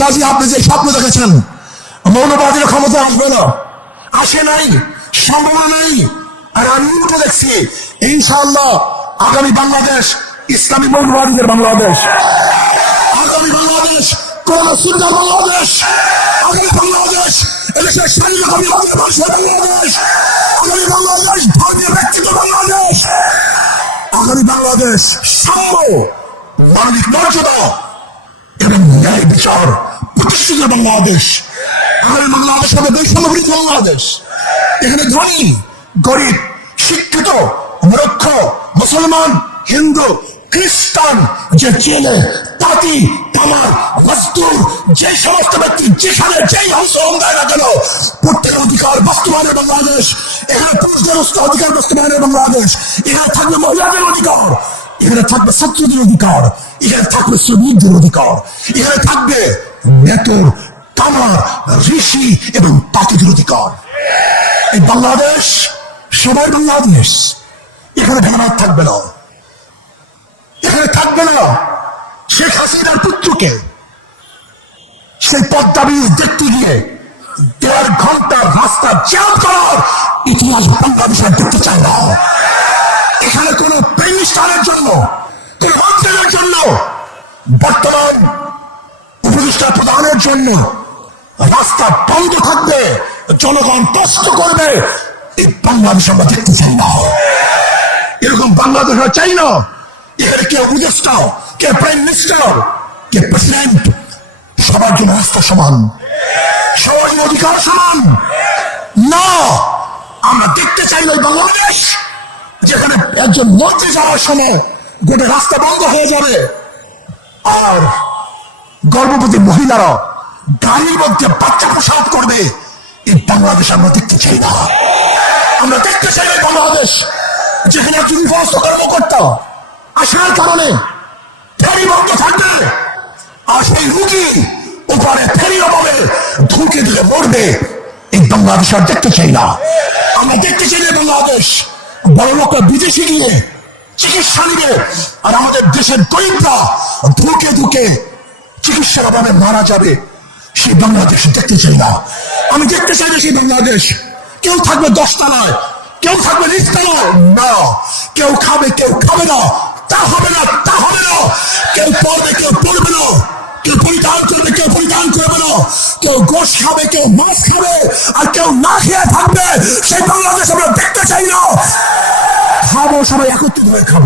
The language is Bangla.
কাজে আপনি যে স্বপ্ন দেখেছেন, মৌলবাদীর ক্ষমতা আসবে না। আসে নাই, সম্ভাবনা নেই, আর আমি উল্টো দেখছি, ইনশাআল্লাহ আগামী বাংলাদেশ, ইসলামী মৌলবাদীদের বাংলাদেশ, আগামী বাংলাদেশ কোন সুন্দর বাংলাদেশ, আগামী বাংলাদেশ, এদেশের শারীরিক অভিভাবকের মানুষের বাংলাদেশ, আগামী বাংলাদেশ, ধর্মীয় ব্যক্তিত্ব বাংলাদেশ, আগামী বাংলাদেশ, সাম্য, মানবিক মর্যাদা এবং ন্যায় বিচার প্রতিষ্ঠিত বাংলাদেশ আগামী বাংলাদেশ হবে বৈষম্য বাংলাদেশ এখানে ধনী, গরিব, শিক্ষিত মূর্খ মুসলমান, হিন্দু, খ্রিস্টান, যে জেলে, তাঁতি, তামার মজদুর যে সমস্ত ব্যক্তি যেখানে যেই অংশ দেয় না কেন প্রত্যেকের অধিকার বাস্তবায়নের বাংলাদেশ এখানে পুরুষদের অধিকার বাস্তবায়নের বাংলাদেষ এখানে থাকবে মহিলাদের অধিকার এখানে থাকবে ছাত্রদের অধিকার, এখানে থাকবে শ্রমিকদের অধিকার, এখানে থাকবে নেতর কামার ঋষি এবং পাখিদের অধিকার। এই বাংলাদেশ, সবাই বাংলাদেশ, এখানে ভেড়ার থাকবে না। এখানে থাকবে না শেখ হাসিনার পুত্রকে। সেই পদ্মা ব্রিজ দেখতে গিয়ে দেড় ঘণ্টা রাস্তা জ্যাম করার ইতিহাস বাংলাদেশের দেখতে চায় না। বর্তমান উপদেষ্টা প্রদানের জন্য রাস্তা বন্ধ থাকবে জনগণ কষ্ট করবে। এই বাংলাদেশ আমরা দেখতে চাই না। এরকম বাংলাদেশ আমরা চাই না। এখানে কে উপদেষ্টা, কে প্রাইম মিনিস্টার কে প্রেসিডেন্ট সবার জন্য রাস্তা সমান। সবার অধিকার সমান। না, আমরা দেখতে চাই না বাংলাদেশ, যেখানে একজন মন্ত্রী যাওয়ার সময় গোটা রাস্তা বন্ধ হয়ে যাবে। আর গর্ভবতী মহিলারা গাড়ির মধ্যে বাচ্চা প্রসাদ করবে, এই বাংলাদেশ আমরা দেখতে চাই না। আমরা দেখতে চাই না বাংলাদেশ, যেখানে একজন উপস্থ কর্মকর্তা আসার কারণে ফেরি বন্ধ থাকবে, আর সেই রুগী উপরে ফেরি অভাবে ধুকে দিলে মরবে, এই বাংলাদেশ আর দেখতে চাই না। আমরা দেখতে চাই না বাংলাদেশ বড় লোকরা বিদেশে গিয়ে চিকিৎসা নিবে। আর আমাদের দেশের গরিবরা ধুকে ধুকে চিকিৎসার অভাবে মারা যাবে। সেই বাংলাদেশ দেখতে চাই না। আমি দেখতে চাই না সেই বাংলাদেশ। কেউ থাকবে দশতলায়, কেউ থাকবে নিচতলায়। না, কেউ খাবে কেউ খাবে না। তা হবে না, তা হবে না। কেউ পড়বে কেউ পড়বে না। কেউ পরিধান করবে, কেউ পরিধান করবে না। কেউ গোশ খাবে, কেউ মাছ খাবে। আর কেউ না খেয়ে থাকবে, সেই বাংলাদেশ আমরা দেখতে চাই না। খাব সবাই একত্রিত হয়ে খাব।